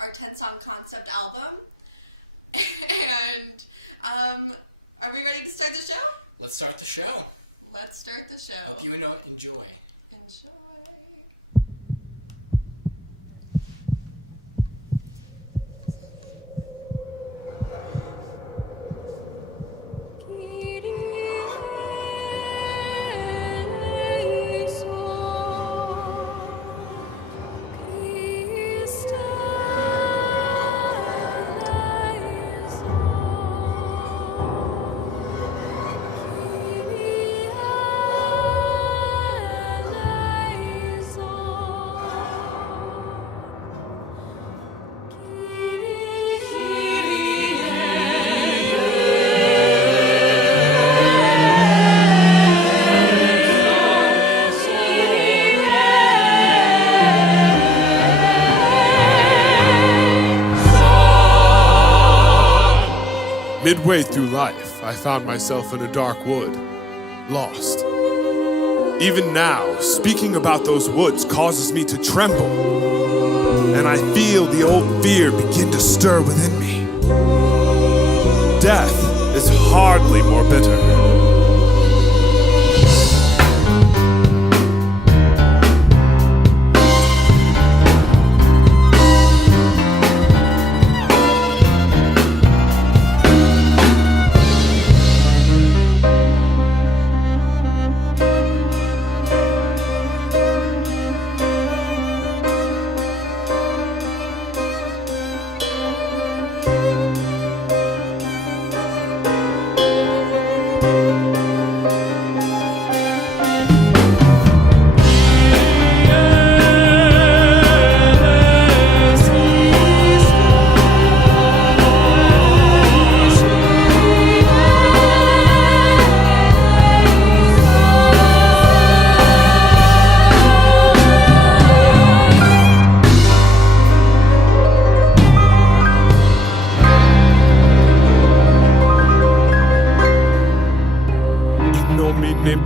our 10-song concept album. And, are we ready to start the show? Let's start the show. Let's start the show. You know, enjoy. Enjoy. Midway through life, I found myself in a dark wood, lost. Even now, speaking about those woods causes me to tremble, and I feel the old fear begin to stir within me. Death is hardly more bitter.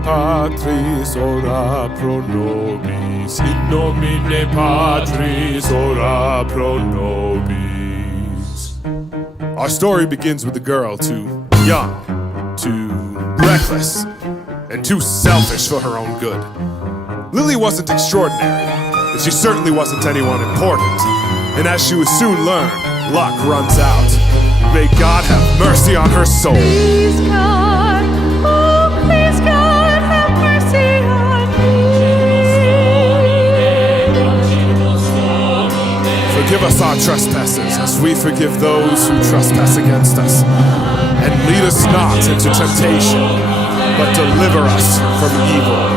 Patris ora pro nobis, in nomine Patris ora pro nobis. Our story begins with a girl too young, too reckless, and too selfish for her own good. Lily wasn't extraordinary, but she certainly wasn't anyone important. And as she would soon learn, luck runs out. May God have mercy on her soul. Please God, oh please God, have mercy on me. Forgive us our trespasses, as we forgive those who trespass against us. And lead us not into temptation, but deliver us from evil.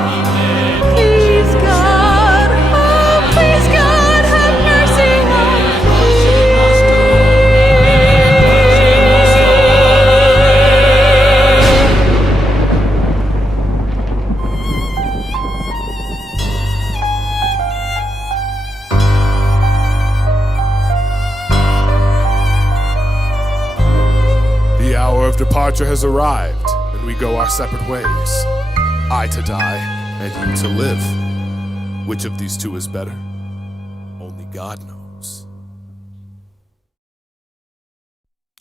Please God, oh please God, have mercy on The hour of departure has arrived, and we go our separate ways. I to die, and you to live. Which of these two is better? Only God knows.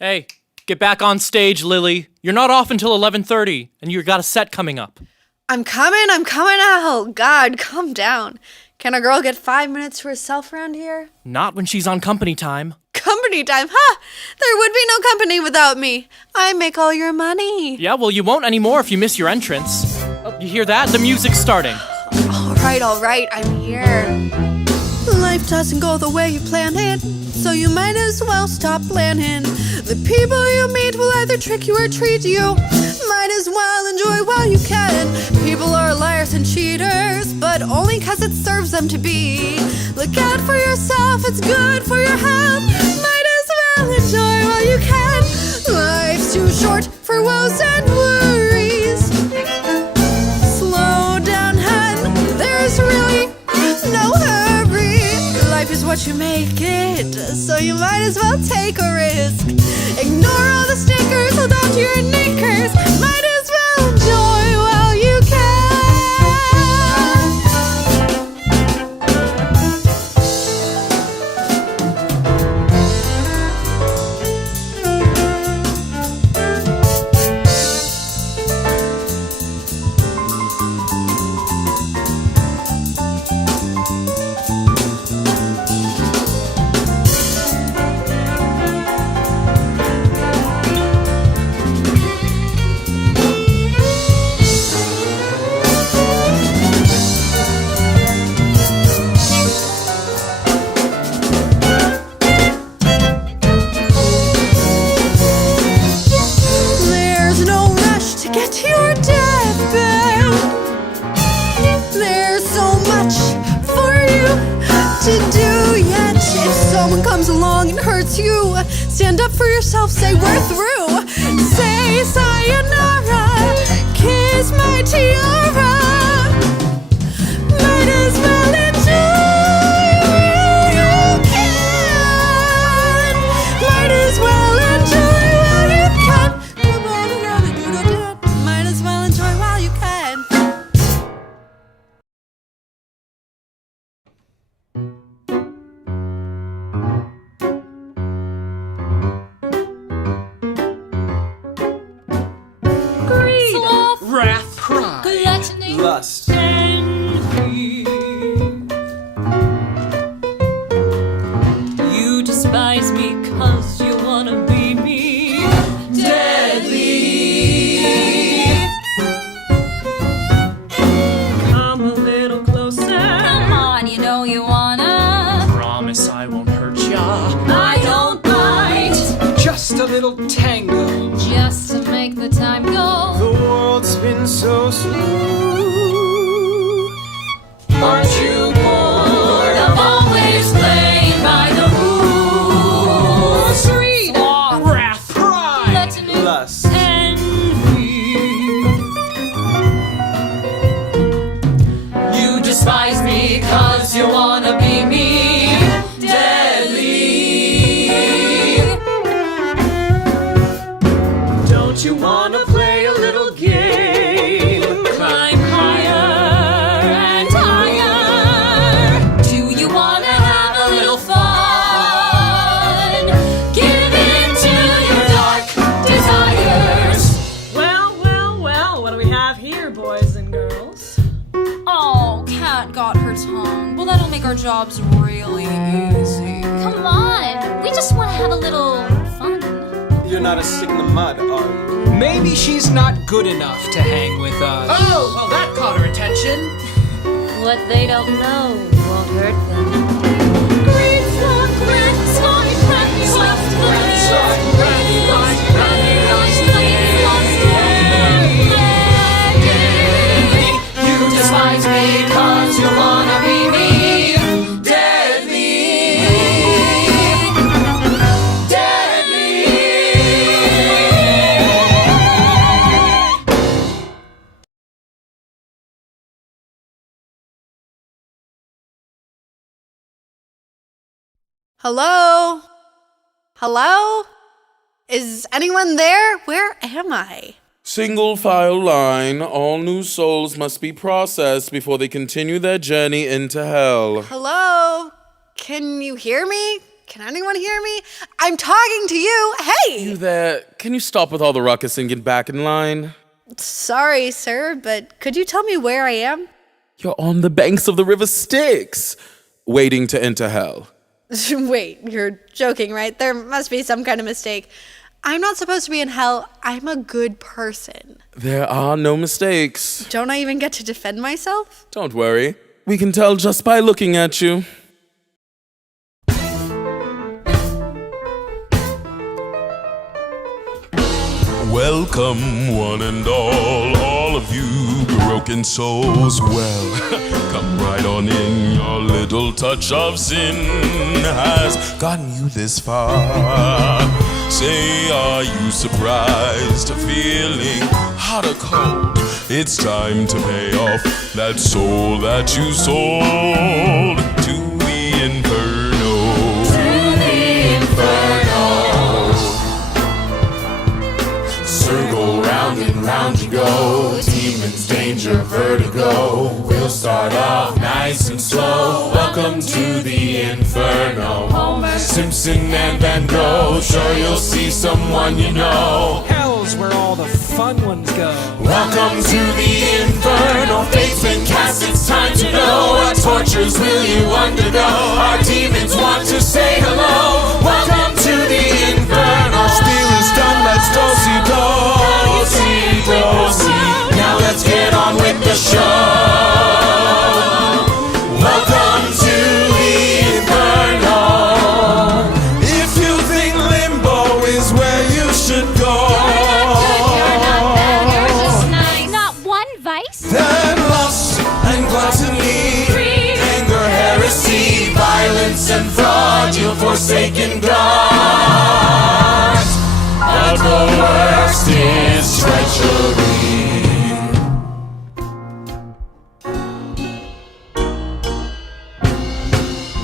Hey, get back on stage, Lily. You're not off until 11:30, and you've got a set coming up. I'm coming out. God, calm down. Can a girl get 5 minutes to herself around here? Not when she's on company time. Company time, huh? There would be no company without me. I make all your money. Yeah, well, you won't anymore if you miss your entrance. Oh, you hear that? The music's starting. All right, I'm here. Life doesn't go the way you planned it, so you might as well stop planning. The people you meet will either trick you or treat you. Might as well enjoy while you can. People are liars and cheaters, but only 'cause it serves them to be. Look out for yourself, it's good for your health. Might as well enjoy while you can. Life's too short for woes and worries. Slow down, hun, there's really no hurry. Life is what you make it, so you might as well take a risk. Ignore all the stickers, hold on to your knickers. Might as well enjoy while you can. to do yet. If someone comes along and hurts you, stand up for yourself, say we're through. Say sayonara, kiss my tiara. Might as well enjoy while you can. Might as well enjoy while you can. Might as well enjoy while you can. Greed, sloth, Wrath, pride, gluttony, lust. envy. You despise me 'cause you wanna be me. Deadly. Come a little closer. Come on, you know you wanna. Promise I won't hurt ya. I don't bite. Just a little tango. Just to make the time go. The world's been so slow. Aren't you bored of always playing by the rules? Greed, wrath, pride, gluttony, lust. envy. You despise me 'cause you wanna be me. Deadly. Don't you wanna play a little game? Climb higher and higher. Do you wanna have a little fun? Give in to your dark desires. Well, what do we have here, boys and girls? Oh, Cat got her tongue. Well, that'll make our jobs really easy. Come on, we just wanna have a little fun. You're not a stick in the mud, are you? Maybe she's not good enough to hang with us. Oh, well, that caught her attention. What they don't know won't hurt them. Greed, sloth, wrath, sloth, craft, sloth, craft, sloth, craft, lost, craft, lost, deadly. You despise me 'cause you wanna be me. Deadly. Deadly. Hello? Hello? Is anyone there? Where am I? Single file line, all new souls must be processed before they continue their journey into hell. Hello? Can you hear me? Can anyone hear me? I'm talking to you. Hey! You there, can you stop with all the ruckus and get back in line? Sorry, sir, but could you tell me where I am? You're on the banks of the river Styx, waiting to enter hell. Wait, you're joking, right? There must be some kind of mistake. I'm not supposed to be in hell. I'm a good person. There are no mistakes. Don't I even get to defend myself? Don't worry, we can tell just by looking at you. Welcome, one and all of you broken souls. Well, come right on in. Your little touch of sin has gotten you this far. Say, are you surprised, feeling hot or cold? It's time to pay off that soul that you sold to the inferno. To the inferno. Circle round and round you go. Demons, danger, vertigo. We'll start off nice and slow. Welcome to the inferno. Homer, Simpson, and Van Gogh. Sure you'll see someone you know. Hell's where all the fun ones go. Welcome to the inferno. Fate's been cast, it's time to know. What tortures will you undergo? Our demons want to say hello. Welcome to the inferno. Our spiel is done, let's do-si-do. Now let's get on with the show. Welcome to the inferno. If you think Limbo is where you should go, You're not bad, you're just nice. Not one vice. then lust and gluttony, Greed, anger, heresy, violence. but you'll forsaken God. But the worst is treachery.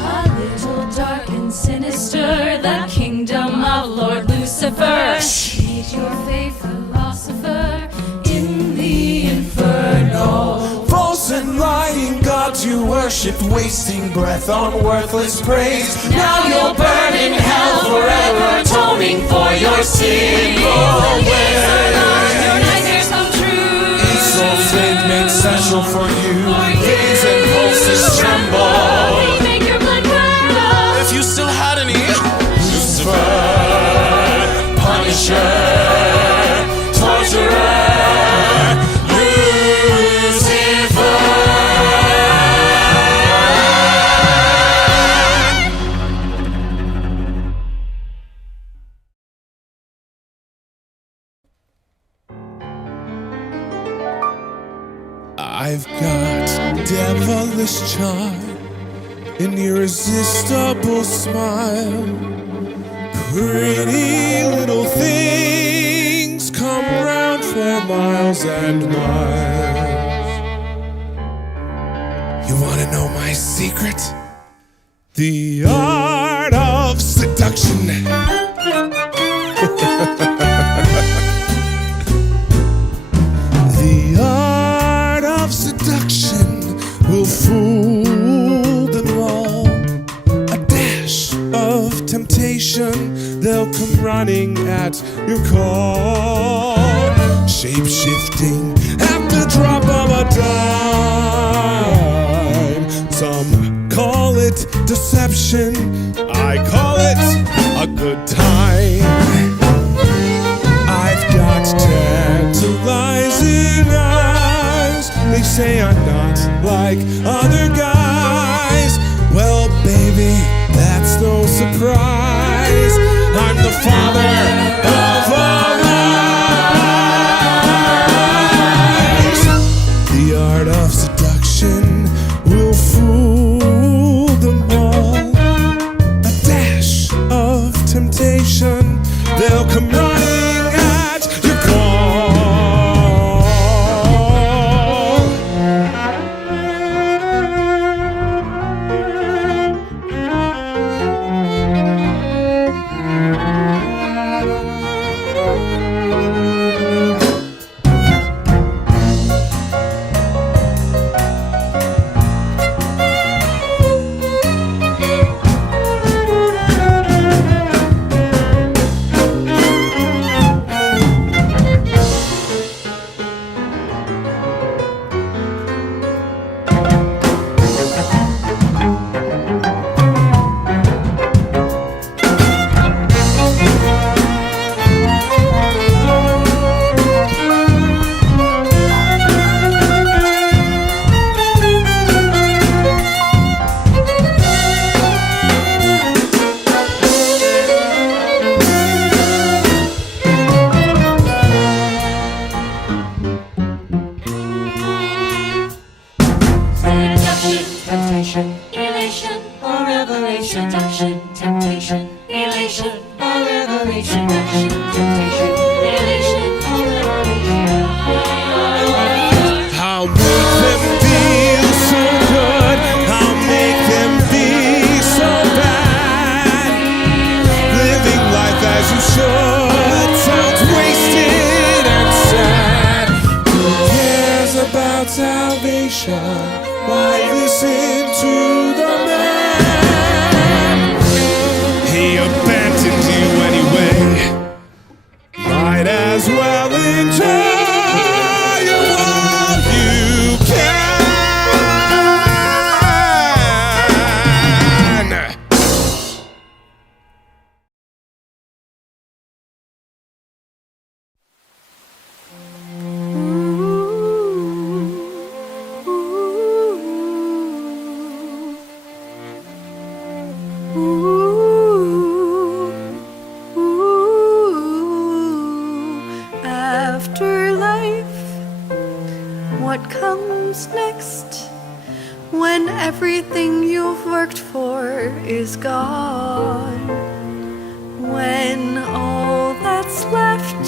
A little dark and sinister, the kingdom of Lord Lucifer. Meet your fate, philosopher, in the Infernal. False and lying gods you worshipped, wasting breath on worthless praise. Now you'll burn in hell forever, atoning for your sinful ways. Your nightmares come true. Each soul's fate made special for you. Veins and pulses tremble. They make your blood curdle. If you still had any Lucifer, Punisher, Torturer, I've got devilish charm, an irresistible smile. Pretty little things come round for miles and miles. You wanna know my secret? The art of seduction. The art of seduction will fool them all. A dash of temptation, they'll come running at your call. Shape-shifting at the drop of a dime. Some call it deception, I call it a good time. I've got tantalizing eyes. They say I'm not like other guys. Well, baby, that's no surprise. I'm the father of all lies. The art of seduction will fool them all. A dash of temptation, they'll come running at your call. Seduction, temptation, elation, or revelation. Seduction, temptation, elation, or revelation. Seduction, temptation, elation, or revelation. I'll make them feel so good. I'll make them feel so bad. Living life as you should sounds wasted and sad. Who cares about salvation? Why listen to the man? He abandoned you anyway. Might as well enjoy while you can. Afterlife, what comes next? When when everything you've worked for is gone, when all that's left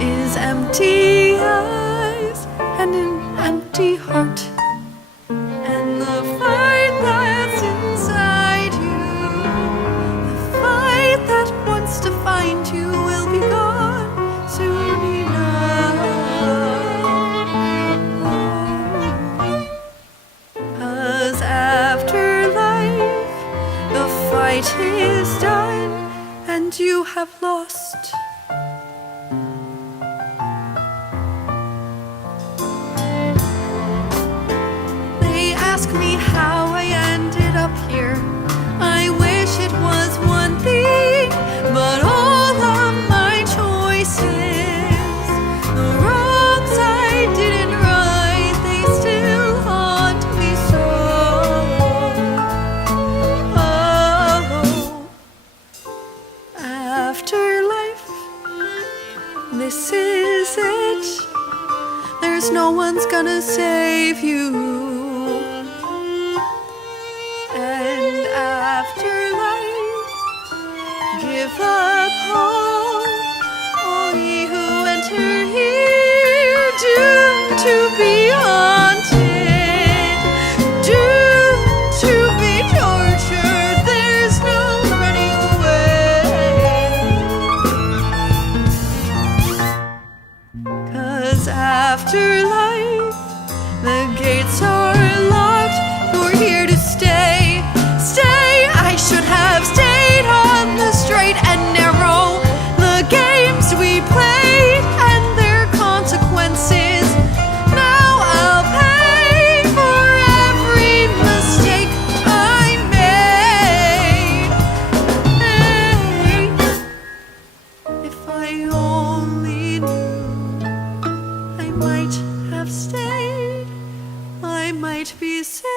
is empty eyes and an empty heart, and the fight that's inside you, the fight that wants to find you will be gone soon enough. 'Cause after life, the fight is done and you have lost. They ask me how I ended up here. I wish it was one thing, but all of my choices, the wrongs I didn't right, they still haunt me so. Oh, afterlife, this is it. There's no one's gonna save you. And afterlife, give up hope, all ye who enter here, doomed to be haunted, doomed to be tortured. There's no running away. 'Cause afterlife, the gates are locked. You're here to stay, stay. I should have stayed on the straight and narrow. The games we played and their consequences. Now I'll pay for every mistake I made. Hey, if I only knew, I might have stayed, I might be saved.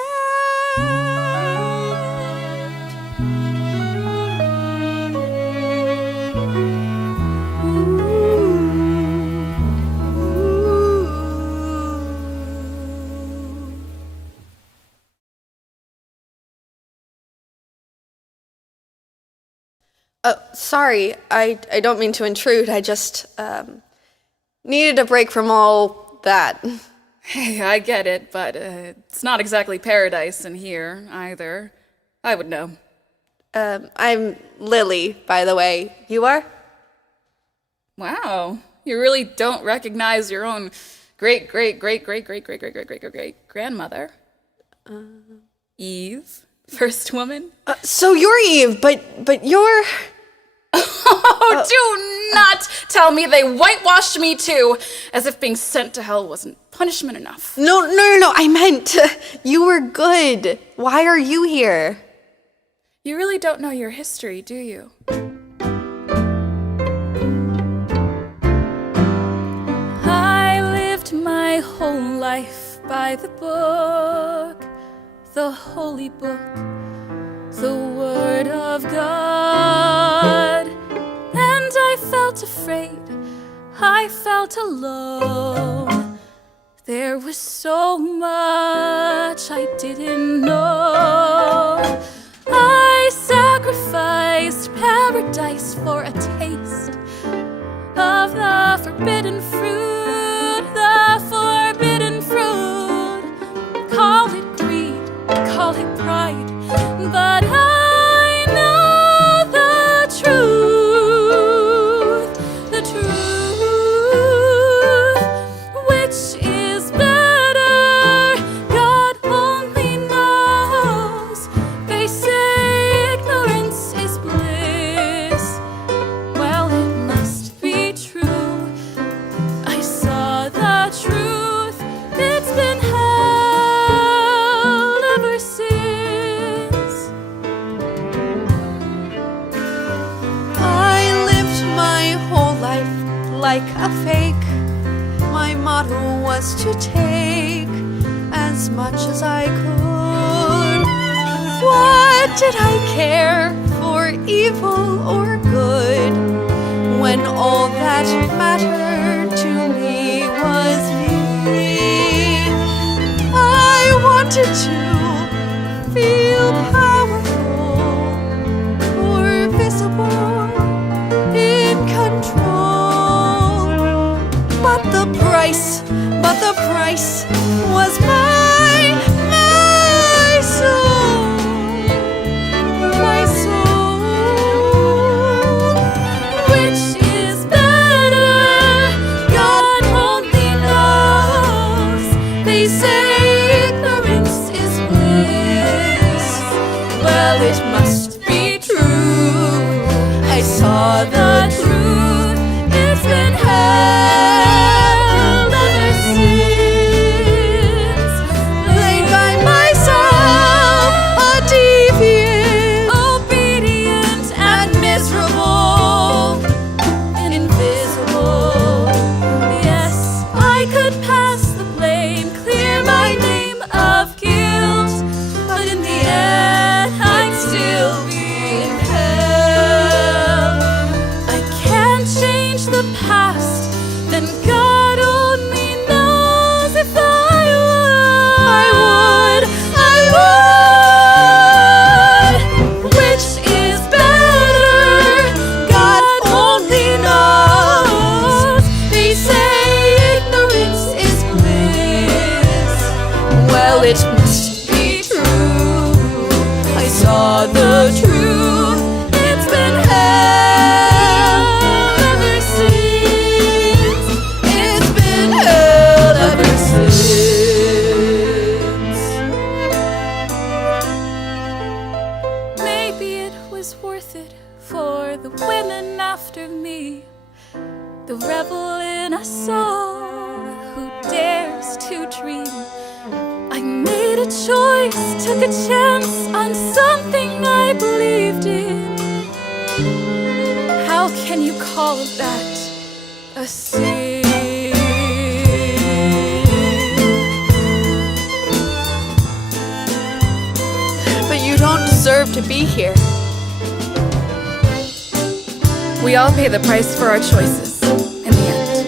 Sorry, I don't mean to intrude. I just needed a break from all that. Hey, I get it, but it's not exactly paradise in here, either. I would know. I'm Lily, by the way. You are? Wow, you really don't recognize your own great-great-great-great-great-great-great-great-great-grandmother. Eve, first woman. So you're Eve, but you're... Oh, do not tell me they whitewashed me too, as if being sent to hell wasn't punishment enough. No, I meant you were good. Why are you here? You really don't know your history, do you? I lived my whole life by the book, the holy book, the word of God. And I felt afraid, I felt alone. There was so much I didn't know. I sacrificed paradise for a taste of the forbidden fruit, the forbidden fruit. Call it greed, call it pride, but I know the truth, which is better, God only knows. They say ignorance is bliss. Well, it must be true. I saw the truth. It's been held ever since. I lived my whole life like a fake. My motto was to take as much as I could. What did I care for evil or good when all that mattered to me was me? I wanted to feel powerful or visible in control. But the price was my soul, my soul. Which is better? God only knows. They say ignorance is bliss. Well, it must be true. I saw the truth. It's been hell ever since. Laid by myself, a deviant, Obedient and miserable, invisible. Yes, I could pass the blame, clear my name of guilt, but in the end I'd still be in hell. I can't change the past, then God only knows if I would. Which is better? God only knows. They say ignorance is bliss. Well, it must be true. I saw the truth. It's been hell ever since. It's been hell ever since. Maybe it was worth it for the women after me, the rebel in us all who dares to dream. I made a choice, took a chance on something I believed in. How can you call that a sin? But you don't deserve to be here. We all pay the price for our choices in the end.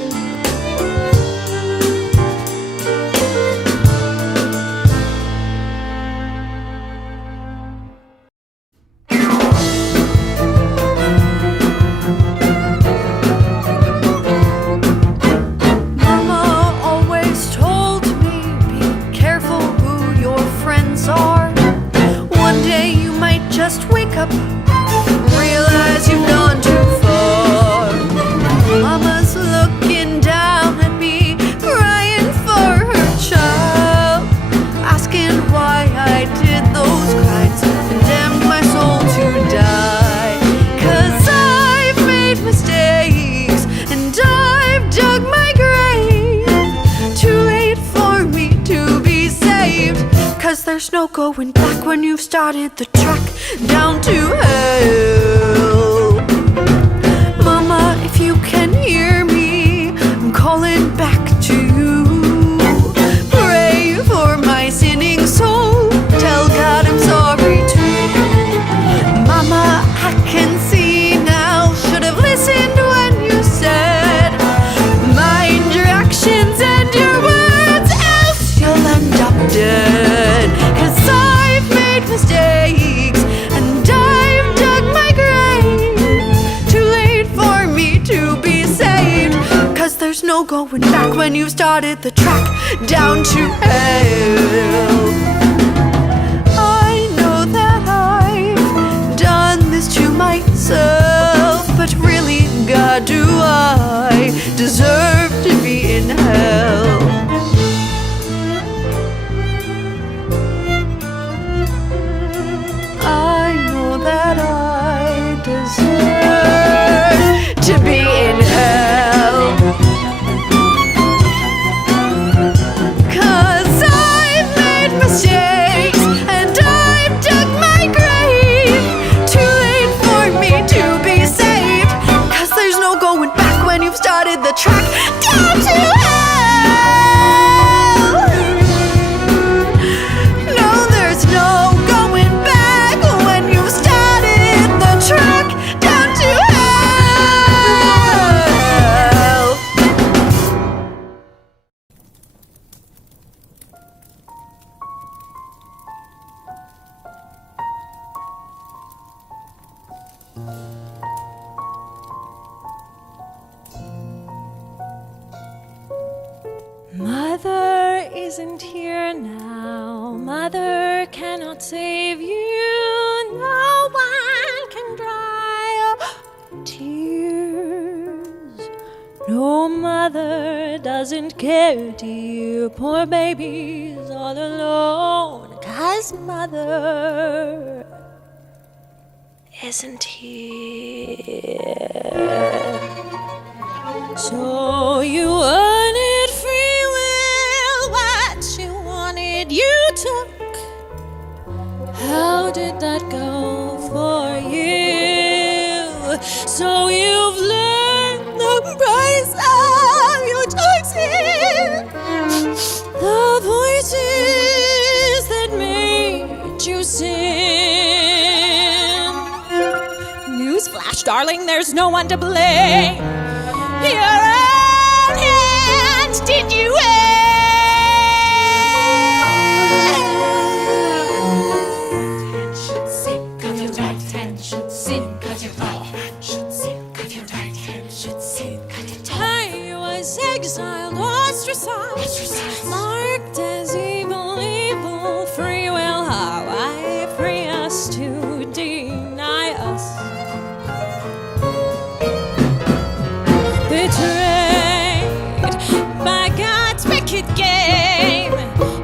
Mama always told me, be careful who your friends are. One day you might just wake up, realize you've gone too far. Mama's looking down at me, crying for her child, asking why I did those crimes, condemned my soul to die. 'Cause I've made mistakes and I've dug my grave. Too late for me to be saved, 'cause there's no going back when you've started the track down to hell. Mama, if you can hear me, I'm calling back to you. Pray for my sinning soul, tell God I'm sorry too. Mama, I can see now, should have listened when you said, mind your actions and your words, else you'll end up dead. 'Cause I've made mistakes and I've dug my grave. Too late for me to be saved, 'cause there's no going back when you've started the track down to hell. I know that I've done this to myself, but really, God, do I deserve to be in hell? I know that I deserve to be in hell. 'Cause I've made mistakes. Mother isn't here now. Mother cannot save you. No one can dry your tears. No mother doesn't care, dear. Poor baby's all alone. 'Cause mother isn't here. So you earn it free will. What you wanted, you took. How did that go for you? So you've learned the price of your choices. The voices that made you sin. Newsflash, darling, there's no one to blame. Your own hands did you sink of your right hand should sink of your right hand should sink of your right hand should sink of your right. I was exiled, ostracized, marked as evil, free will. How I free us to deny us. Betrayed by God's wicked game.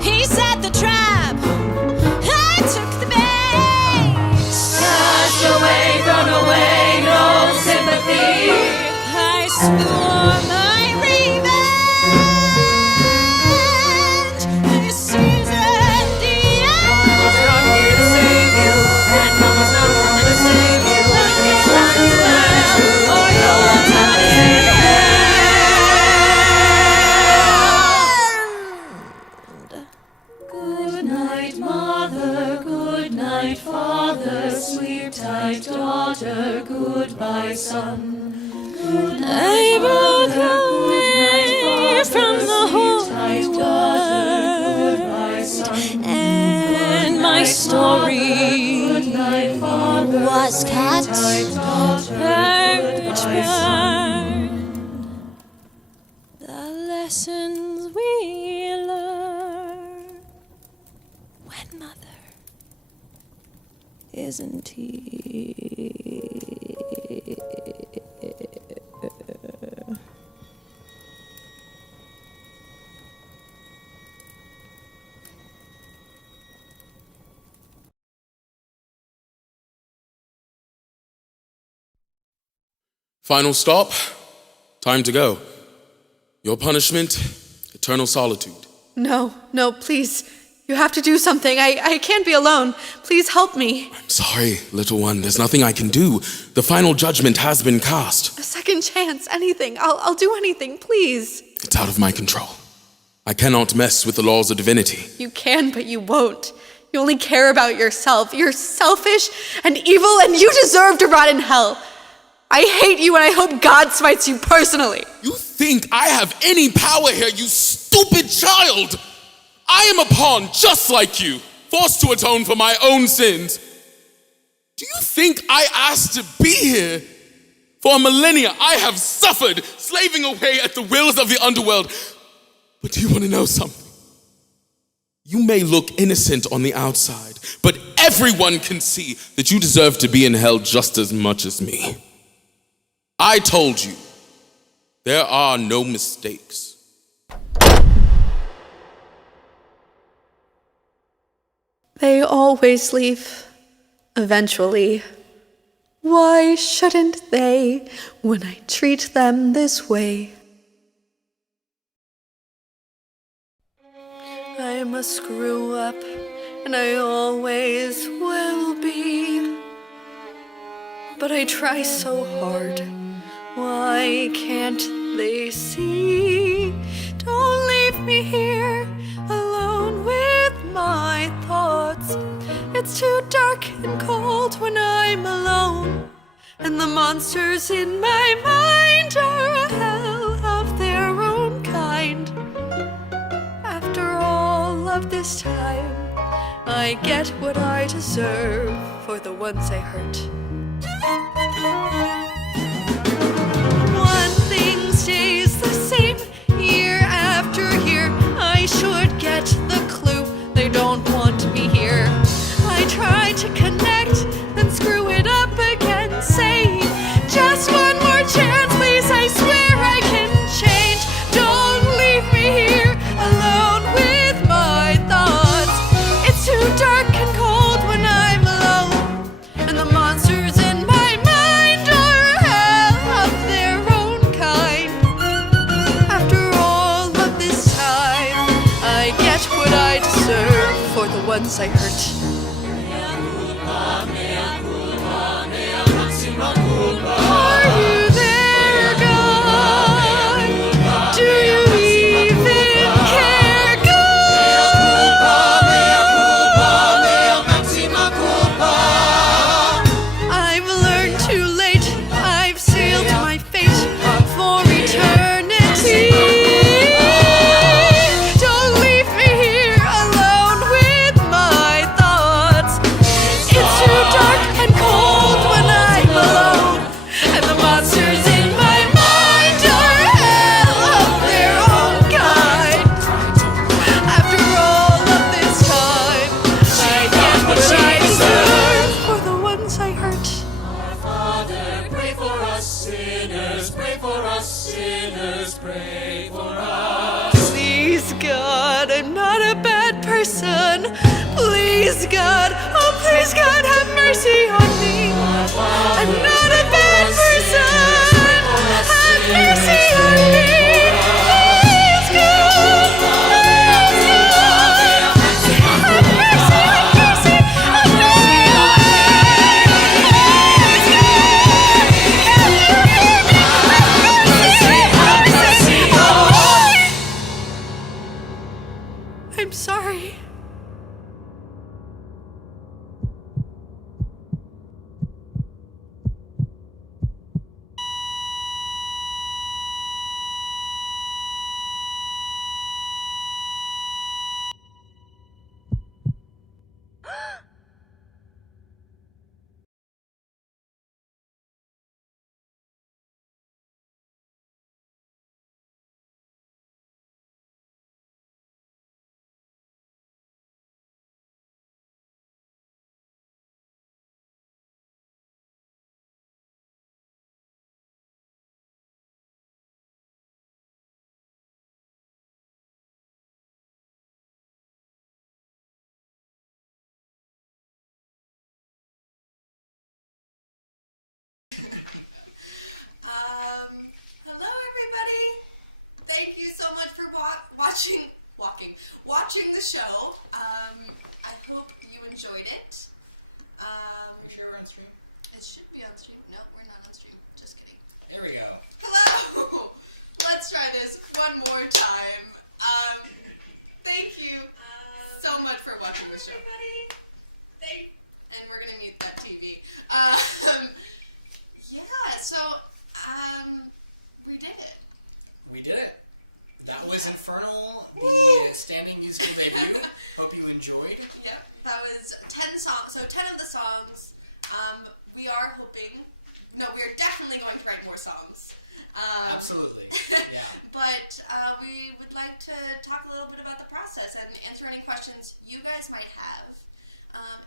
He set the trap, I took the bait. Cast away, thrown away, no sympathy. I swore my revenge. This season, the end. Was not here to save you, and one was not coming to save you. It's not you or your time. Good night, mother, good night, father, sleep tight, daughter, goodbye, son. I broke away from the holy word, and my story was cat, birch, burned. The lessons we learn when mother isn't here. Final stop. Time to go. Your punishment, eternal solitude. No, please. You have to do something. I can't be alone. Please help me. I'm sorry, little one. There's nothing I can do. The final judgment has been cast. A second chance, anything. I'll do anything, please. It's out of my control. I cannot mess with the laws of divinity. You can, but you won't. You only care about yourself. You're selfish and evil, and you deserve to rot in hell. I hate you, and I hope God smites you personally. You think I have any power here, you stupid child? I am a pawn just like you, forced to atone for my own sins. Do you think I asked to be here? For millennia, I have suffered, slaving away at the wills of the underworld. But do you want to know something? You may look innocent on the outside, but everyone can see that you deserve to be in hell just as much as me. I told you, there are no mistakes. They always leave, eventually. Why shouldn't they when I treat them this way? I'm a screw up, and I always will be. But I try so hard. Why can't they see? Don't leave me here alone with my thoughts. It's too dark and cold when I'm alone, and the monsters in my mind are a hell of their own kind. After all of this time, I get what I deserve for the ones I hurt. One thing stays the same year after year. I should get the clue. They don't want me here. I try to connect, then screw it up again. Say, just one more chance, please. I swear I can change. Don't leave me here alone with my thoughts. It's too dark and cold when I'm alone, and the monsters in my mind are hell of their own kind. After all of this time, I get what I deserve for the ones I hurt. Are you there, God? Do you even care, God? I've learned too late. I've sealed my fate for eternity. Don't leave me here alone with my thoughts. It's too dark and cold when I'm alone, and the monsters in my mind are hell of their own kind. After all of this time, I get what I deserve for the ones I hurt. Our Father, pray for us sinners, pray for us sinners, pray for us. Please, God, I'm not a bad person. Please, God, oh please, God, have mercy on me. I'm not a bad person. Have mercy on me. Please, God, please, God, have mercy, have mercy, have mercy on me. Can you hear me? Have mercy, have mercy. I'm sorry. Hello everybody. Thank you so much for watching the show. I hope you enjoyed it. Make sure we're on stream. It should be on stream. No, we're not on stream. Just kidding. Here we go. Hello. Let's try this one more time. Thank you so much for watching the show. And we're gonna mute that TV. Yeah. So, we did it. We did it. That was Infernal, the standing musical debut. Hope you enjoyed. Yep, that was 10 songs. So 10 of the songs. We are definitely going to write more songs. Absolutely. Yeah. But we would like to talk a little bit about the process and answer any questions you guys might have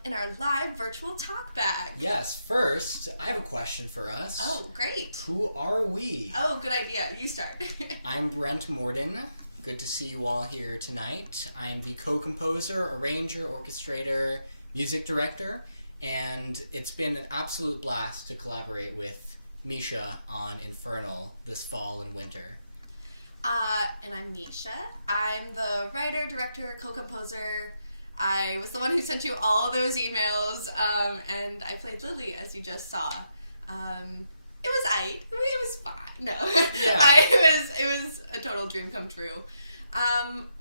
in our live virtual talk bag. Yes, first, I have a question for us. Oh, great. Who are we? Oh, good idea. You start. I'm Brent Morden. Good to see you all here tonight. I'm the co-composer, arranger, orchestrator, music director, and it's been an absolute blast to collaborate with Misha on Infernal this fall and winter. And I'm Nisha. I'm the writer, director, co-composer. I was the one who sent you all those emails, and I played Lily, as you just saw. It was fine. No. Yeah. It was a total dream come true.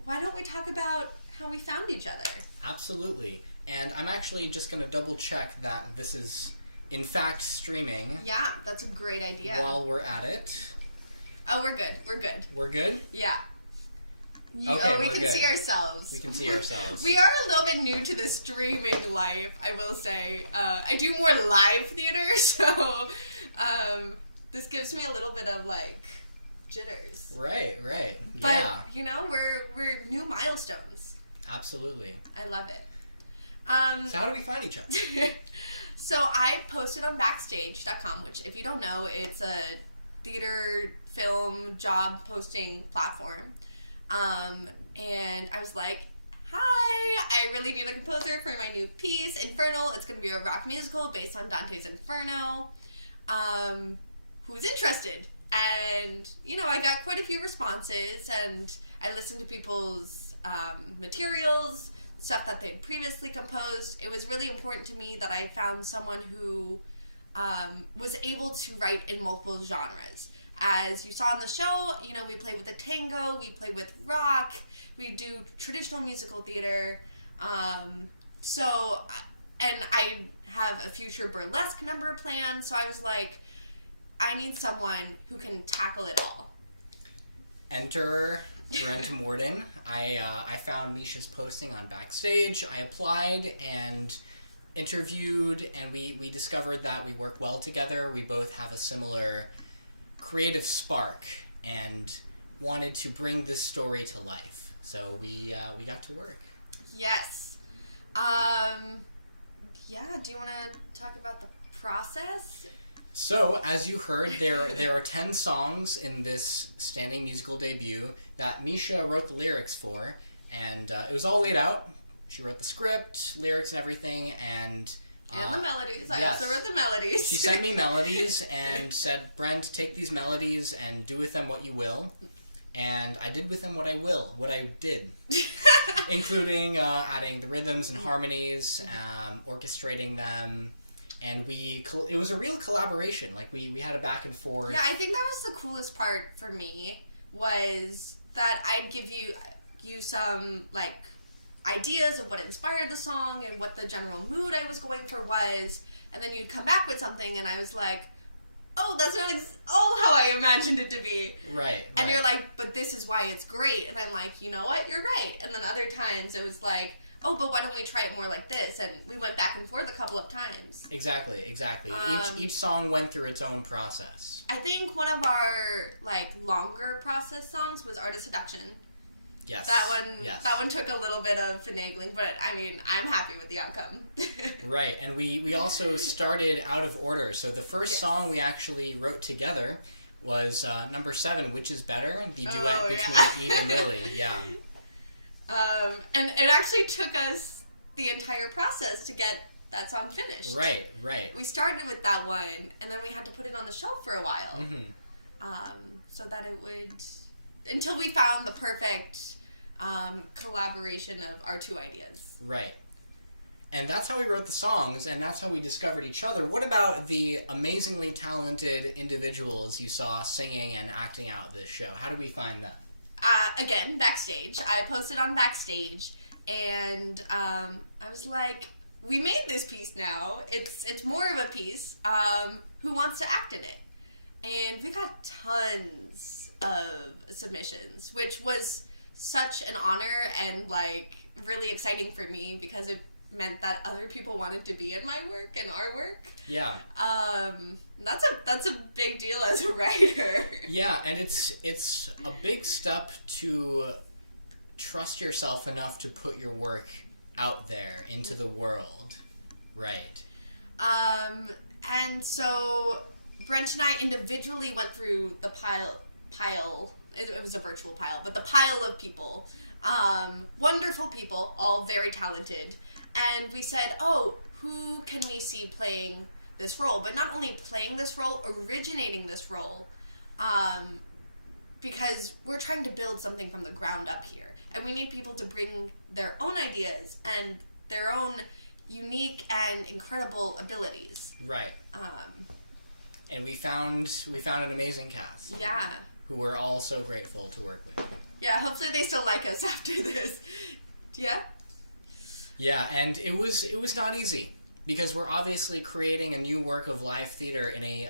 Why don't we talk about how we found each other? Absolutely. And I'm actually just going to double check that this is, in fact, streaming. Yeah, that's a great idea. While we're at it. Oh, we're good. We're good. We're good? Yeah. We can good. see ourselves. We can see ourselves. We are a little bit new to the streaming life, I will say. I do more live theater, so This gives me a little bit of like jitters. Right. But Yeah. you know, we're new milestones. Absolutely. I love it. So how do we find each other? So I posted on Backstage.com, which, if you don't know, it's a theater film job posting platform. And I was like, hi, I really need a composer for my new piece, Infernal. It's going to be a rock musical based on Dante's Inferno. Who's interested? And, you know, I got quite a few responses, and I listened to people's materials, stuff that they previously composed. It was really important to me that I found someone who was able to write in multiple genres. As you saw on the show, you know, we play with the tango, we play with rock, we do traditional musical theater. And I have a future burlesque number planned, so I was like, I need someone who can tackle it all. Enter Brent Morden. I found Misha's posting on Backstage. I applied and interviewed, and we discovered that we work well together. We both have a similar creative spark and wanted to bring this story to life. So we got to work. Yes. Yeah, do you want to talk about the process? So, as you heard, there are 10 songs in this standing musical debut that Misha wrote the lyrics for, and it was all laid out. She wrote the script, lyrics, everything, and the melodies. I yes. also wrote the melodies. She sent me melodies and said, Brent, take these melodies and do with them what you will. And I did with them what I did. Including adding the rhythms and harmonies, orchestrating them. And it was a real collaboration. Like, we had a back and forth. Yeah, I think that was the coolest part for me, was that I'd give you some, like, ideas of what inspired the song and what the general mood I was going for was, and then you'd come back with something, and I was like, oh, that's not all how I imagined it to be. Right. And you're like, but this is why it's great. And I'm like, you know what, you're right. And then other times it was like, oh, but why don't we try it more like this? And we went back and forth a couple of times. Exactly. Each song went through its own process. I think one of our, like, longer process songs was Art of Seduction. Yes. That one took a little bit of finagling, but I mean, I'm happy with the outcome. Right, and we also started out of order. So the first song we actually wrote together was number 7, Which Is Better, the duet between you and Lily. Yeah. And it actually took us the entire process to get that song finished. Right. We started with that one, and then we had to put it on the shelf for a while. Mm-hmm. So that it would, until we found the perfect collaboration of our two ideas. Right. And that's how we wrote the songs, and that's how we discovered each other. What about the amazingly talented individuals you saw singing and acting out this show? How do we find them? Again, Backstage. I posted on Backstage, and I was like, we made this piece now. It's more of a piece. Who wants to act in it? And we got tons of submissions, which was such an honor and, like, really exciting for me because it meant that other people wanted to be in my work and our work. Yeah. That's a big deal as a writer. Yeah, and it's a big step to trust yourself enough to put your work out there into the world. Right. And so Brent and I individually went through the pile. It was a virtual pile, but the pile of people. Wonderful people, all very talented. And we said, oh, who can we see playing this role? But not only playing this role, originating this role. Because we're trying to build something from the ground up here. And we need people to bring their own ideas and their own unique and incredible abilities. Right. And we found an amazing cast. Yeah. Who we're all so grateful to work with. Yeah, hopefully they still like us after this. Yeah? Yeah, and it was not easy because we're obviously creating a new work of live theater in a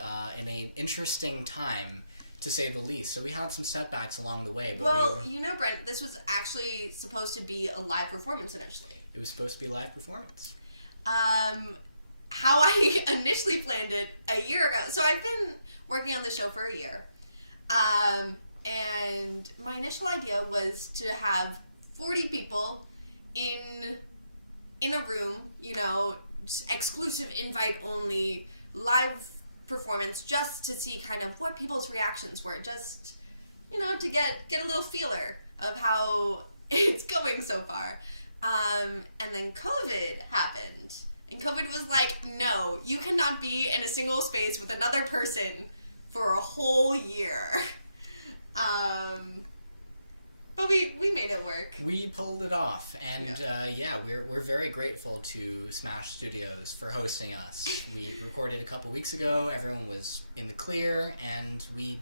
interesting time, to say the least. So we had some setbacks along the way. But you know, Brent, this was actually supposed to be a live performance initially. It was supposed to be a live performance. How I initially planned it a year ago. So I've been working on the show for a year. And my initial idea was to have 40 people in a room, exclusive invite only, live performance, just to see kind of what people's reactions were, just, to get a little feeler of how it's going so far. And then COVID happened. And COVID was like, no, you cannot be in a single space with another person for a whole year. But we made it work. We pulled it off, and we're very grateful to Smash Studios for hosting us. We recorded a couple weeks ago, everyone was in the clear, and we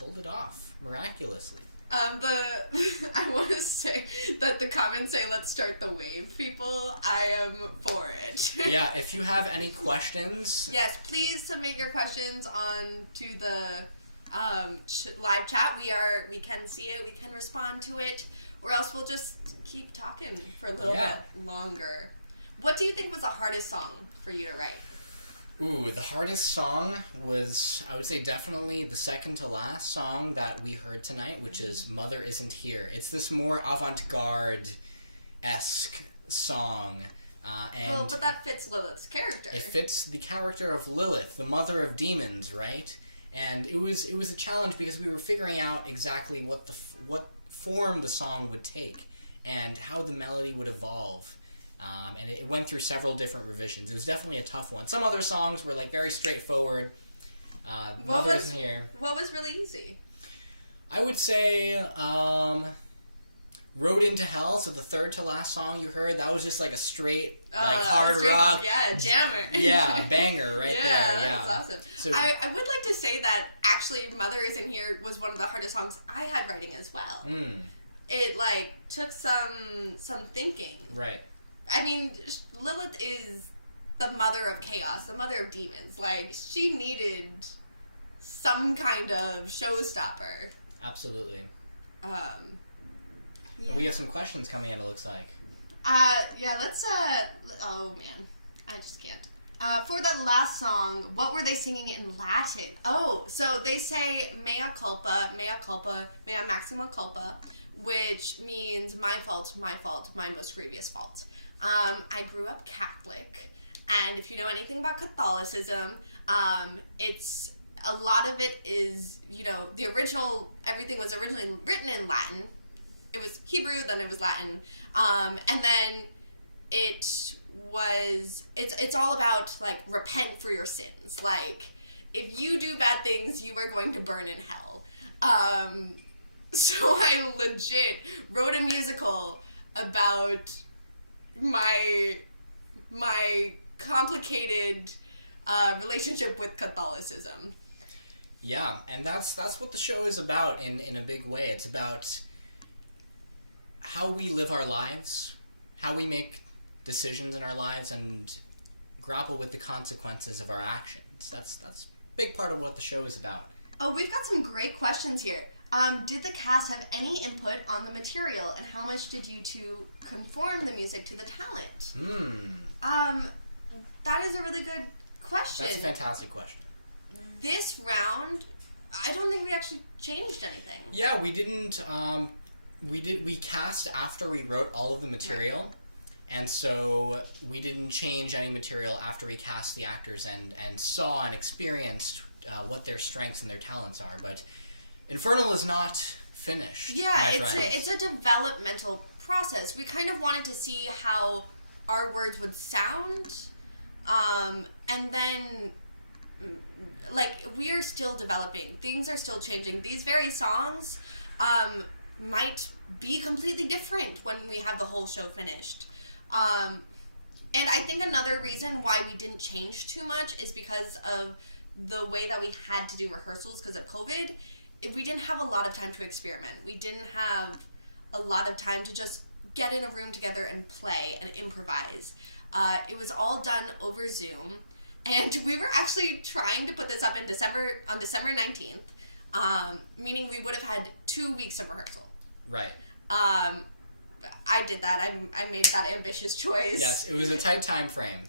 pulled it off miraculously. I want to say that the comments say let's start the wave, people. I am for it. Yeah, if you have any questions. Yes, please submit your questions on to the live chat. We can see it, we can respond to it, or else we'll just keep talking for a little bit longer. What do you think was the hardest song for you to write? Ooh, the hardest song was, I would say, definitely the second to last song that we heard tonight, which is Mother Isn't Here. It's this more avant-garde-esque song. But that fits Lilith's character. It fits the character of Lilith, the mother of demons, right? And it was a challenge because we were figuring out exactly what form the song would take and how the melody would evolve. And it went through several different revisions. It was definitely a tough one. Some other songs were very straightforward. What was really easy? I would say Road Into Hell, so the third to last song you heard, that was just like a straight hard rock. Yeah, jammer. Yeah, a banger right there. Yeah, that's awesome. So, I would like to say that actually Mother Isn't Here was one of the hardest songs I had writing as well. It took some thinking. Right. I mean, Lilith is the mother of chaos, the mother of demons. She needed some kind of showstopper. Absolutely. We have some questions coming in, it looks like. Let's, oh man, I just can't. For that last song, what were they singing in Latin? Oh, so they say mea culpa, mea maxima culpa, which means my fault, my most grievous fault. I grew up Catholic, and if you know anything about Catholicism, it's, a lot of it is, the original, everything was originally written in Latin. It was Hebrew, then it was Latin, and then it's all about, repent for your sins. If you do bad things, you are going to burn in hell. So I legit wrote a musical about my complicated relationship with Catholicism. Yeah, and that's what the show is about in a big way. It's about how we live our lives, how we make decisions in our lives, and grapple with the consequences of our actions. That's a big part of what the show is about. Oh, we've got some great questions here. Did the cast have any input on the material, and how much did you two conform the music to the talent? That is a really good question. That's a fantastic question. This round, I don't think we actually changed anything. Yeah, we didn't. We cast after we wrote all of the material, and so we didn't change any material after we cast the actors and saw and experienced what their strengths and their talents are. But Infernal is not finished. Yeah, it's a developmental process. We kind of wanted to see how our words would sound, and then, we are still developing. Things are still changing. These very songs might be completely different when we have the whole show finished. And I think another reason why we didn't change too much is because of the way that we had to do rehearsals because of COVID. We didn't have a lot of time to experiment. We didn't have a lot of time to just get in a room together and play and improvise. It was all done over Zoom. And we were actually trying to put this up on December 19th, meaning we would have had 2 weeks of rehearsal. Right. I did that. I made that ambitious choice. Yes, it was a tight time frame.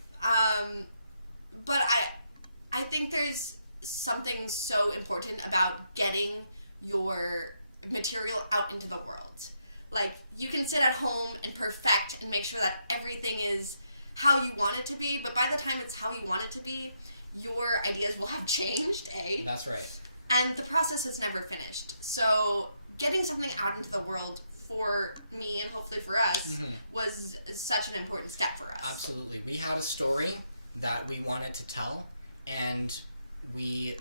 But I think there's something so important about getting your material out into the world. Like, you can sit at home and perfect and make sure that everything is how you want it to be, but by the time it's how you want it to be, your ideas will have changed, A. That's right. And the process is never finished. So getting something out into the world for me and hopefully for us was such an important step for us. Absolutely. We had a story that we wanted to tell, and we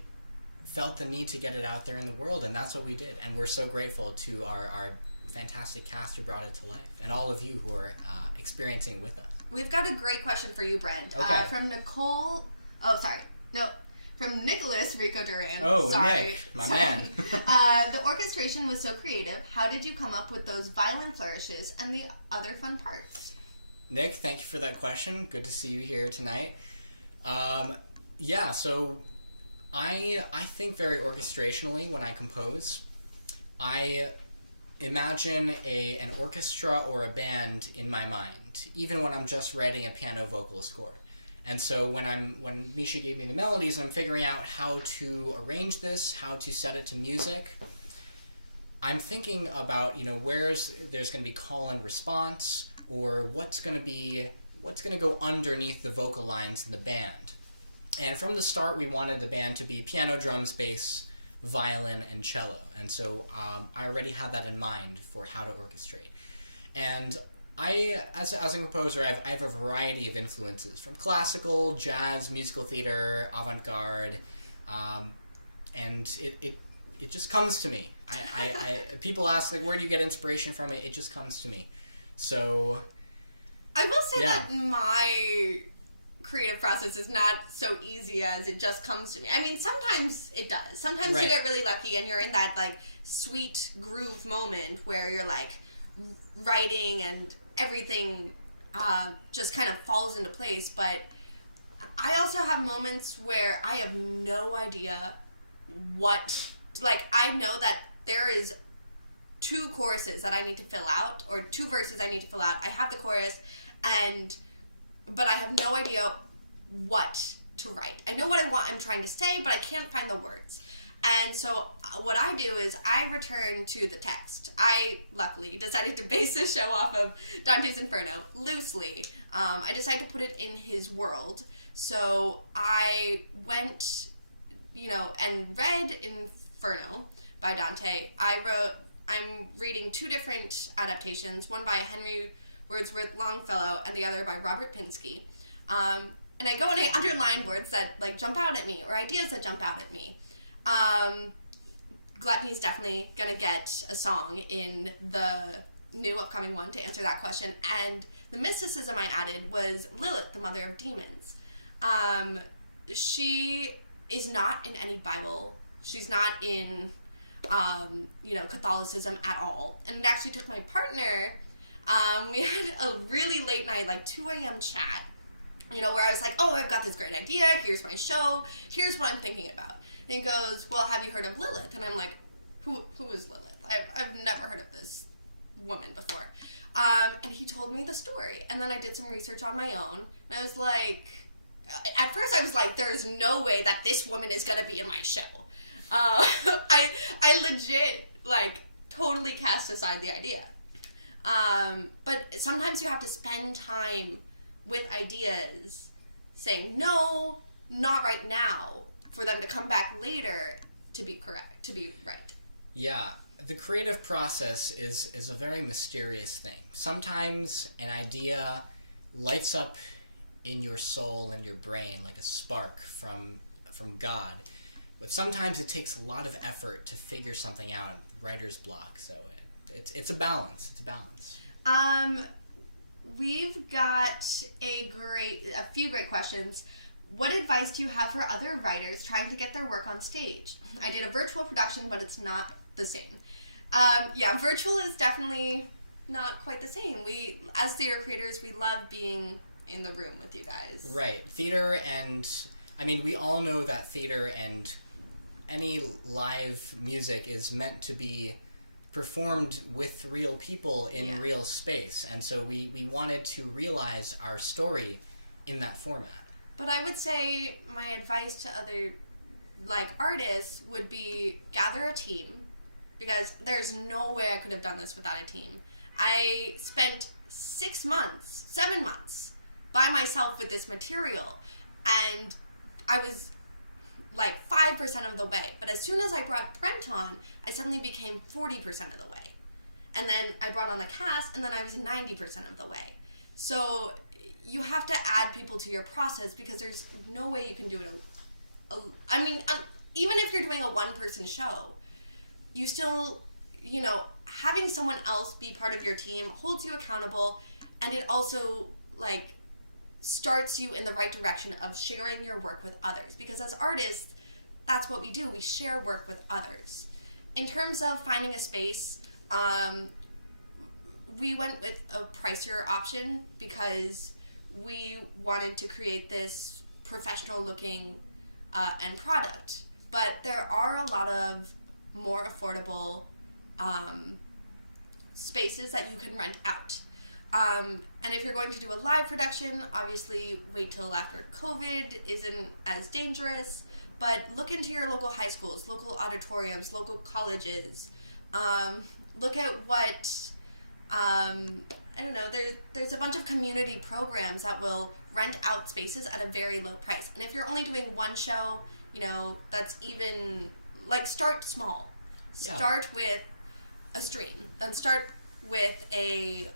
felt the need to get it out there in the world, and that's what we did. And we're so grateful to our fantastic cast who brought it to life, and all of you who are experiencing with us. We've got a great question for you, Brent. Okay. From Nicole. Oh, sorry. No. From Nicholas Rico Duran. Oh, sorry. Nick. Man. The orchestration was so creative. How did you come up with those violin flourishes and the other fun parts? Nick, thank you for that question. Good to see you here tonight. So I think very orchestrationally when I compose. I imagine an orchestra or a band in my mind, even when I'm just writing a piano vocal score. And so when Misha gave me the melodies, I'm figuring out how to arrange this, how to set it to music. I'm thinking about, where there's going to be call and response, or what's going to go underneath the vocal lines in the band. And from the start, we wanted the band to be piano, drums, bass, violin, and cello. And so I already had that in mind for how to orchestrate. And as a composer, I have a variety of influences, from classical, jazz, musical theater, avant-garde, and it just comes to me. People ask, where do you get inspiration from? It just comes to me. So I will say that my creative process is not so easy as it just comes to me. I mean, sometimes it does. Sometimes you get really lucky and you're in that sweet groove moment where you're writing and everything just kind of falls into place. But I also have moments where I have no idea I know that there is 2 choruses that I need to fill out, or 2 verses I need to fill out. I have the chorus, but I have no idea what to write. I know what I'm trying to say, but I can't find the words. And so what I do is I return to the text. I, luckily, decided to base this show off of Dante's Inferno, loosely. I decided to put it in his world. So I went, and read Infernal by Dante. I'm reading 2 different adaptations, one by Henry Wordsworth Longfellow and the other by Robert Pinsky. And I go and I underline words that jump out at me, or ideas that jump out at me. Gluttony's definitely gonna get a song in the new upcoming one to answer that question. And the mysticism I added was Lilith, the mother of demons. She is not in any Bible. She's not in Catholicism at all. And it actually took my partner, we had a really late night, 2 a.m. chat, where I was like, oh, I've got this great idea, here's my show, here's what I'm thinking about. And he goes, well, have you heard of Lilith? And I'm like, who is Lilith? I've never heard of this woman before. And he told me the story, and then I did some research on my own, and I was like, at first I was like, there's no way that this woman is going to be in my show. I legit, totally cast aside the idea. But sometimes you have to spend time with ideas, saying, no, not right now, for them to come back later to be correct, to be right. Yeah, the creative process is a very mysterious thing. Sometimes an idea lights up in your soul and your brain like a spark from God. But sometimes it takes a lot of effort to figure something out, writer's block. So it's a balance. We've got a few great questions. What advice do you have for other writers trying to get their work on stage? I did a virtual production, but it's not the same. Virtual is definitely not quite the same. We, as theater creators, we love being in the room with you guys. Right. Theater we all know that theater and any live music is meant to be performed with real people in real space. And so we wanted to realize our story in that format. But I would say my advice to other like, artists would be gather a team, because there's no way I could have done this without a team. I spent 7 months, by myself with this material, and I was like 5% of the way. But as soon as I brought Brent on, I suddenly became 40% of the way. And then I brought on the cast, and then I was 90% of the way. So you have to add people to your process, because there's no way you can do it. I mean, even if you're doing a one-person show, you still, having someone else be part of your team holds you accountable, and it also, like, starts you in the right direction of sharing your work with others. Because as artists, that's what we do. We share work with others. In terms of finding a space, we went with a pricier option because we wanted to create this professional-looking end product. But there are a lot of more affordable spaces that you can rent out. And if you're going to do a live production, obviously wait till after COVID isn't as dangerous, but look into your local high schools, local auditoriums, local colleges. Look at what, there's a bunch of community programs that will rent out spaces at a very low price. And if you're only doing one show, that's even, like, start small. Start with a stream, then start with a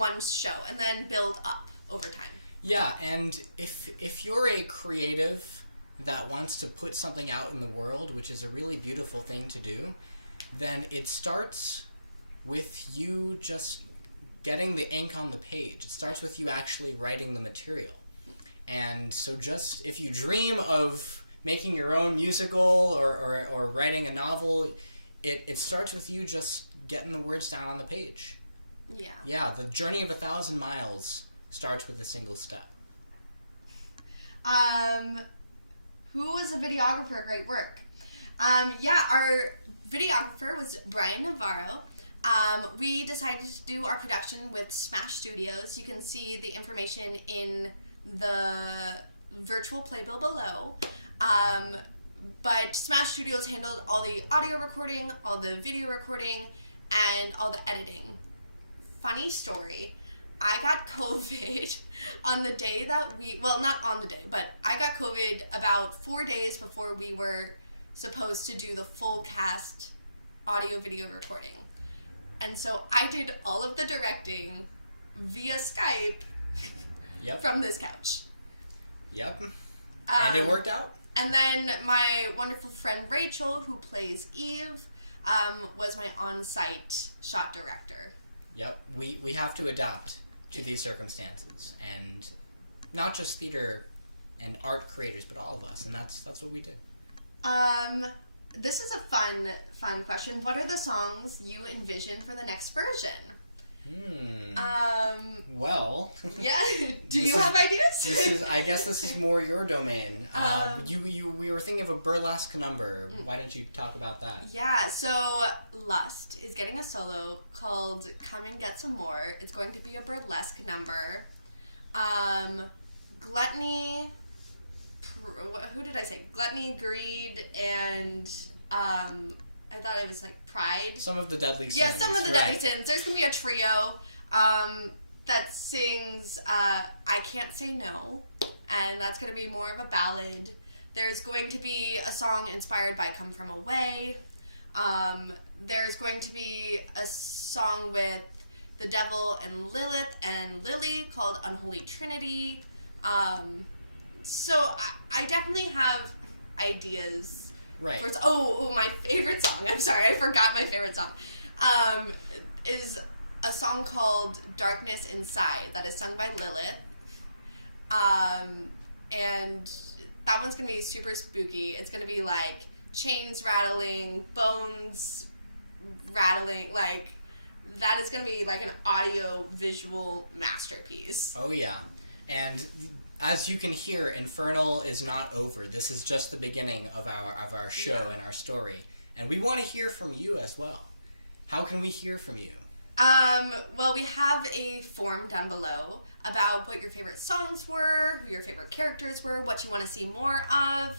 one show, and then build up over time. Yeah, and if you're a creative that wants to put something out in the world, which is a really beautiful thing to do, then it starts with you just getting the ink on the page. It starts with you actually writing the material. And so just, if you dream of making your own musical or writing a novel, it starts with you just getting the words down on the page. Yeah. Yeah, the journey of 1,000 miles starts with a single step. Who was a videographer? Great work. Our videographer was Brian Navarro. We decided to do our production with Smash Studios. You can see the information in the virtual playbill below. But Smash Studios handled all the audio recording, all the video recording, and all the editing. Funny story, I got COVID on the day that not on the day, but I got COVID about 4 days before we were supposed to do the full cast audio-video recording. And so I did all of the directing via Skype from this couch. Yep. And it worked out? And then my wonderful friend Rachel, who plays Eve, was my on-site shot director. Yep. We have to adapt to these circumstances, and not just theater and art creators, but all of us, and that's what we did. This is a fun question. What are the songs you envision for the next version? Well... Yeah, do you have ideas? I guess this is more your domain. We were thinking of a burlesque number. Why don't you talk about that? Yeah, so Lust is getting a solo called Come and Get Some More. It's going to be a burlesque number. Gluttony, who did I say? Gluttony, Greed, and I thought it was like Pride. Some of the Deadly Sins. Yeah, some of the Deadly Sins. There's going to be a trio that sings I Can't Say No, and that's going to be more of a ballad. There's going to be a song inspired by Come From Away. There's going to be a song with the Devil and Lilith and Lily called Unholy Trinity. So I definitely have ideas. Right. My favorite song. I'm sorry, I forgot my favorite song. Is a song called Darkness Inside that is sung by Lilith. And that one's going to be super spooky. It's going to be like chains rattling, bones rattling, like that is going to be like an audio-visual masterpiece. Oh yeah. And as you can hear, Infernal is not over. This is just the beginning of our show and our story. And we want to hear from you as well. How can we hear from you? Well, we have a form down below about what your favorite songs were, who your favorite characters were, what you want to see more of.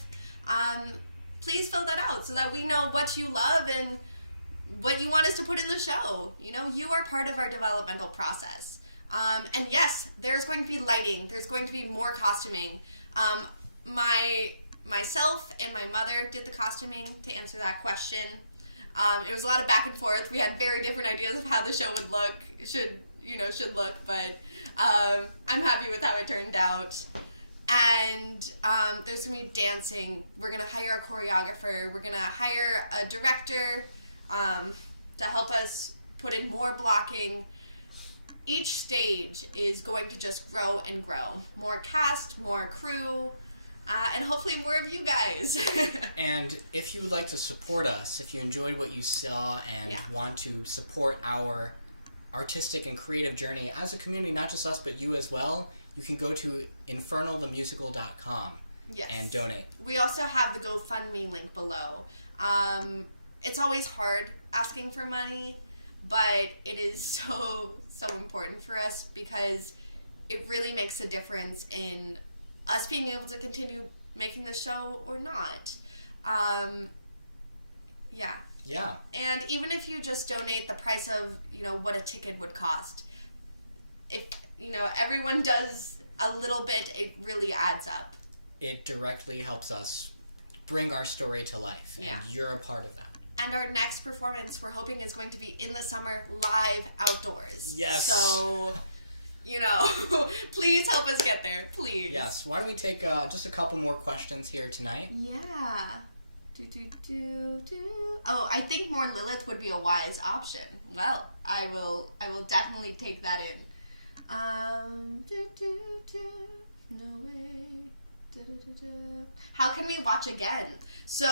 please fill that out so that we know what you love and what you want us to put in the show. You know, you are part of our developmental process. And yes, there's going to be lighting. There's going to be more costuming. Myself and my mother did the costuming to answer that question. It was a lot of back and forth. We had very different ideas of how the show would look, should look, but I'm happy with how it turned out. And there's going to be dancing. We're going to hire a choreographer. We're going to hire a director to help us put in more blocking. Each stage is going to just grow and grow. More cast, more crew, and hopefully more of you guys. And if you would like to support us, if you enjoyed what you saw and want to support our artistic and creative journey as a community, not just us, but you as well, you can go to infernalthemusical.com and donate. We also have the GoFundMe link below. It's always hard asking for money, but it is so important for us because it really makes a difference in us being able to continue making the show or not. And even if you just donate the price of, what a ticket would cost, if, everyone does a little bit, it really adds up. It directly helps us bring our story to life. And you're a part of that. And our next performance, we're hoping, is going to be in the summer, live outdoors. Yes. So, please help us get there, please. Yes. Why don't we take just a couple more questions here tonight? Yeah. Oh, I think more Lilith would be a wise option. Well, I will definitely take that in. No way. How can we watch again? So,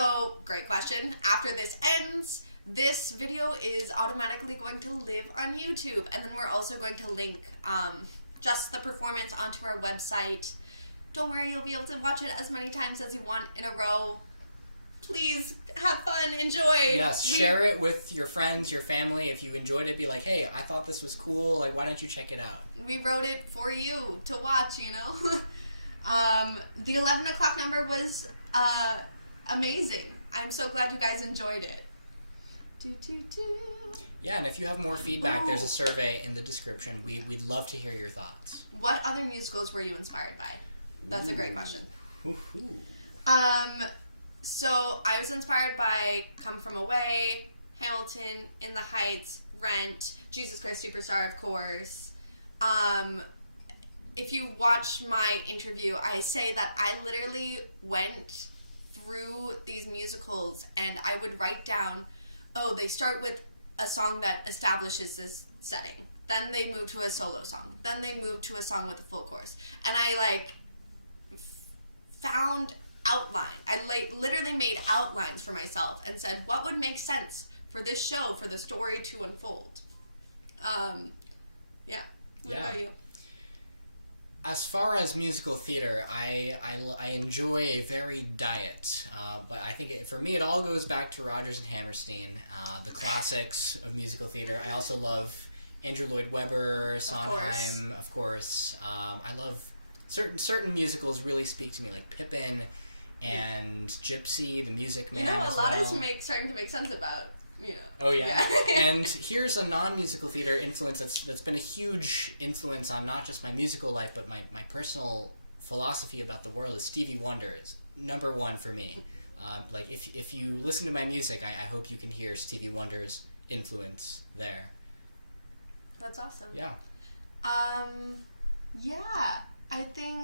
great question. After this ends, this video is automatically going to live on YouTube, and then we're also going to link just the performance onto our website. Don't worry, you'll be able to watch it as many times as you want in a row. Please have fun, enjoy. Yes, share it with your friends, your family. If you enjoyed it, be like, hey, I thought this was cool. Like, why don't you check it out? We wrote it for you to watch, The 11 o'clock number was amazing. I'm so glad you guys enjoyed it. Yeah, and if you have more feedback, there's a survey in the description. We'd love to hear your thoughts. What other musicals were you inspired by? That's a great question. So I was inspired by Come From Away, Hamilton, In the Heights, Rent, Jesus Christ Superstar, of course. If you watch my interview, I say that I literally went through these musicals and I would write down, they start with a song that establishes this setting. Then they move to a solo song. Then they move to a song with a full chorus. And I found outline. I literally made outlines for myself and said, what would make sense for this show, for the story to unfold? What about you? As far as musical theater, I enjoy a varied diet, but I think for me it all goes back to Rodgers and Hammerstein, the classics of musical theater. I also love Andrew Lloyd Webber, Sondheim, of course. I love certain musicals really speak to me, like Pippin and Gypsy, the music. A lot is starting to make sense about. Oh yeah. And here's a non-musical theater influence that's been a huge influence on not just my musical life, but my personal philosophy about the world. Is Stevie Wonder is number one for me. If you listen to my music, I hope you can hear Stevie Wonder's influence there. That's awesome. Yeah. I think.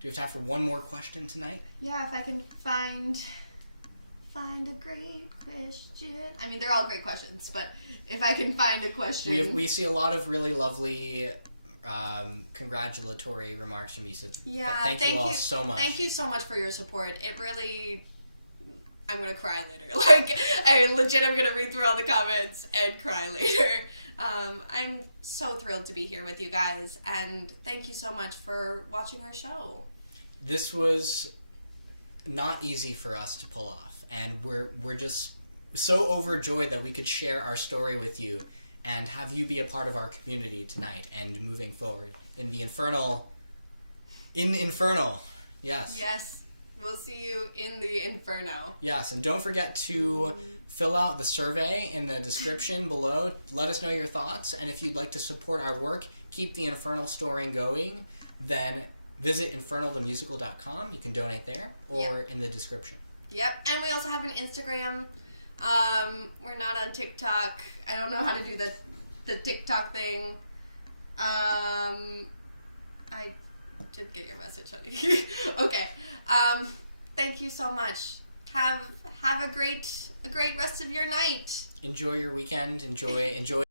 Do we have time for one more question tonight? Yeah, if I can find a great question. I mean, they're all great questions, but if I can find a question. We see a lot of really lovely congratulatory remarks from you. Yeah, thank you all so much. Thank you so much for your support. It really, I'm going to cry later. I'm going to read through all the comments and cry later. I'm so thrilled to be here with you guys, and thank you so much for watching our show. This was not easy for us to pull off, and we're just so overjoyed that we could share our story with you and have you be a part of our community tonight and moving forward in the Infernal. Yes. Yes. We'll see you in the fill out the survey in the description below. Let us know your thoughts, and if you'd like to support our work, keep the Infernal story going, then visit infernalthemusical.com. You can donate there or in the description. Yep, and we also have an Instagram. We're not on TikTok. I don't know how to do the TikTok thing. I did get your message, honey. Okay. Thank you so much. Have a great rest of your night. Enjoy your weekend. Enjoy